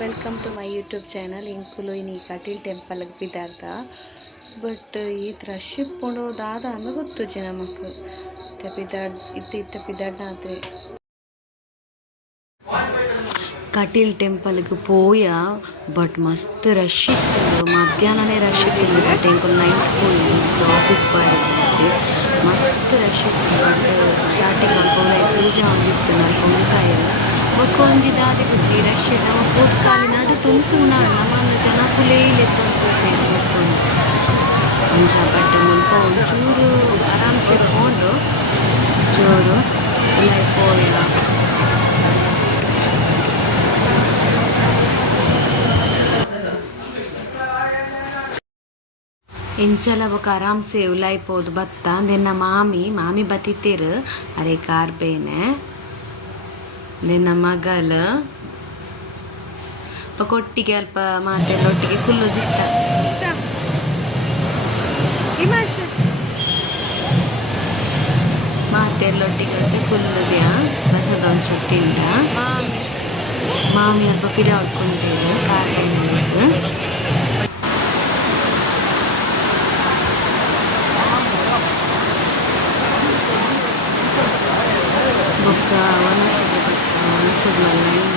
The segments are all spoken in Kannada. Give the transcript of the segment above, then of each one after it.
Welcome to my YouTube channel. ಇಂಕುಲು ಇನ್ನು ಈ ಕಟೀಲ್ ಟೆಂಪಲ್ಗೆ ಬಿದ್ದಾರ್ದ ಬಟ್ ಈ ರಶ್ ಇಟ್ಕೊಂಡೋದಾದ ಆಮೇಲೆ ಗೊತ್ತು ನಮಕ್ ಬಿದ್ದಾಡ್ ಇತ್ತ ಬಿದ್ದಾಡ್ನಾದ್ರೆ ಕಟೀಲ್ ಟೆಂಪಲ್ಗೆ ಪೋಯ ಬಟ್ ಮಸ್ತ್ ರಶ್ ಇತ್ತು. ಮಧ್ಯಾಹ್ನನೇ ರಶ್ ಇತ್ತು. ಟೆಂಪಲ್ ನೈಟ್ ಹೋಗಿ ಆಫೀಸ್ ಬಾರಿಗೆ ಮಸ್ತ್ ರಶ್ ಇತ್ತು. ಬಟ್ ಸ್ಟಾರ್ಟಿಂಗ್ ಅನ್ಕೊಂಡೆ ಪೂಜೆ ಒಂದಿತ್ತು ನಲ್ಕೊಂಕಾಯ ಬಕ್ಕೊಂಜಿದಾದ ಬುದ್ಧಿ ರಶ್ ನಮ್ಮ ಫುಡ್ ಕಾಲಿನಾಡು ತುಂತು ನಮ್ಮ ಜನ ಕುಲೇಲಿ ತುಂಬಿಕೊಂಡು ಅಂಚ ಬಟ್ ಮುಲ್ಪ ಒಂಚೂರು ಆರಾಮ್ಸೆ ಇಟ್ಕೊಂಡು ಚೂರು ಪೋಯ ಎಂಚಲ ಬೊಕ ಆರಾಮ್ಸೆ ಉಲಾಯ್ಪೋದು ಬತ್ತ ದೆನ್ನ ಮಾಮಿ ಬತ್ತಿತ್ತೇರು ಅರೆ ಕಾರ್ಬೇನೆ ದೆನ್ನ ಮಗಲು ಒಟ್ಟಿಗೆ ಅಲ್ಪ ಮಾತೆಲ್ಲೊಟ್ಟಿಗೆ ಕುಲ್ಲುದಿತ್ತ ಮಾತೆಲ್ಲೊಟ್ಟಿಗೆ ಕುಲ್ಲುದ್ಯಾ ಪ್ರಸಾದ ಒಂಚೂರು ತಿಂದ ಮಾಮಿ ಅಲ್ಪ ಪಿರ ಹೊಡ್ಕೊಂತೇವೆ ಕಾರ್ಬೇನೆ ಬೊಕ್ಕ ವನಸದ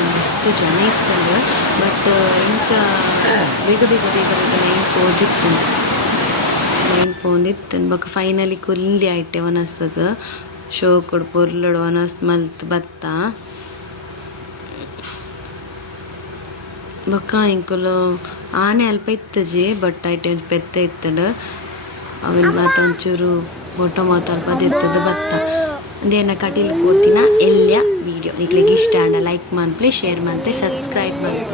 ಮಸ್ತ್ ಜನ ಇರ್ತದೆ. ಬಟ್ ಇಂಚ ಬೇಗ ನೈನ್ ಪೋಂದಿತ್ತು ಬೊಕ್ಕ ಫೈನಲಿ ಕುಲ್ಲಿ ಆಯ್ಟೆ ವನಸಗ ಶೋ ಕೊಡು ಪೊರ್ಲಡು ವನಸ್ ಮಲ್ತ್ ಬತ್ತ ಬೊಕ್ಕ ಇಂಕುಲು ಆನೆ ಅಲ್ಪ ಇತ್ತಜಿ ಬಟ್ ಐಟೆ ಪೆತ್ತ ಇತ್ತಡು ಅವಿನ ಮಾತ ಒಂಚೂರು ಫೋಟೋ ಮಾತು ಅಲ್ಪ ಇತ್ತದ ಬತ್ತ ದೇನ ಕಟೀಲ್ ಕೂತಿನ ಎಲ್ಲ ವಿಡಿಯೋ ನಿಕ್ಲಿಗೆ ಇಷ್ಟ ಅಂಡ ಲೈಕ್ ಮನ್ಪ್ಲೆ ಶೇರ್ ಮನ್ಪ್ಲೆ ಸಬ್ಸ್ಕ್ರೈಬ್ ಮನ್ಪ್ಲೆ.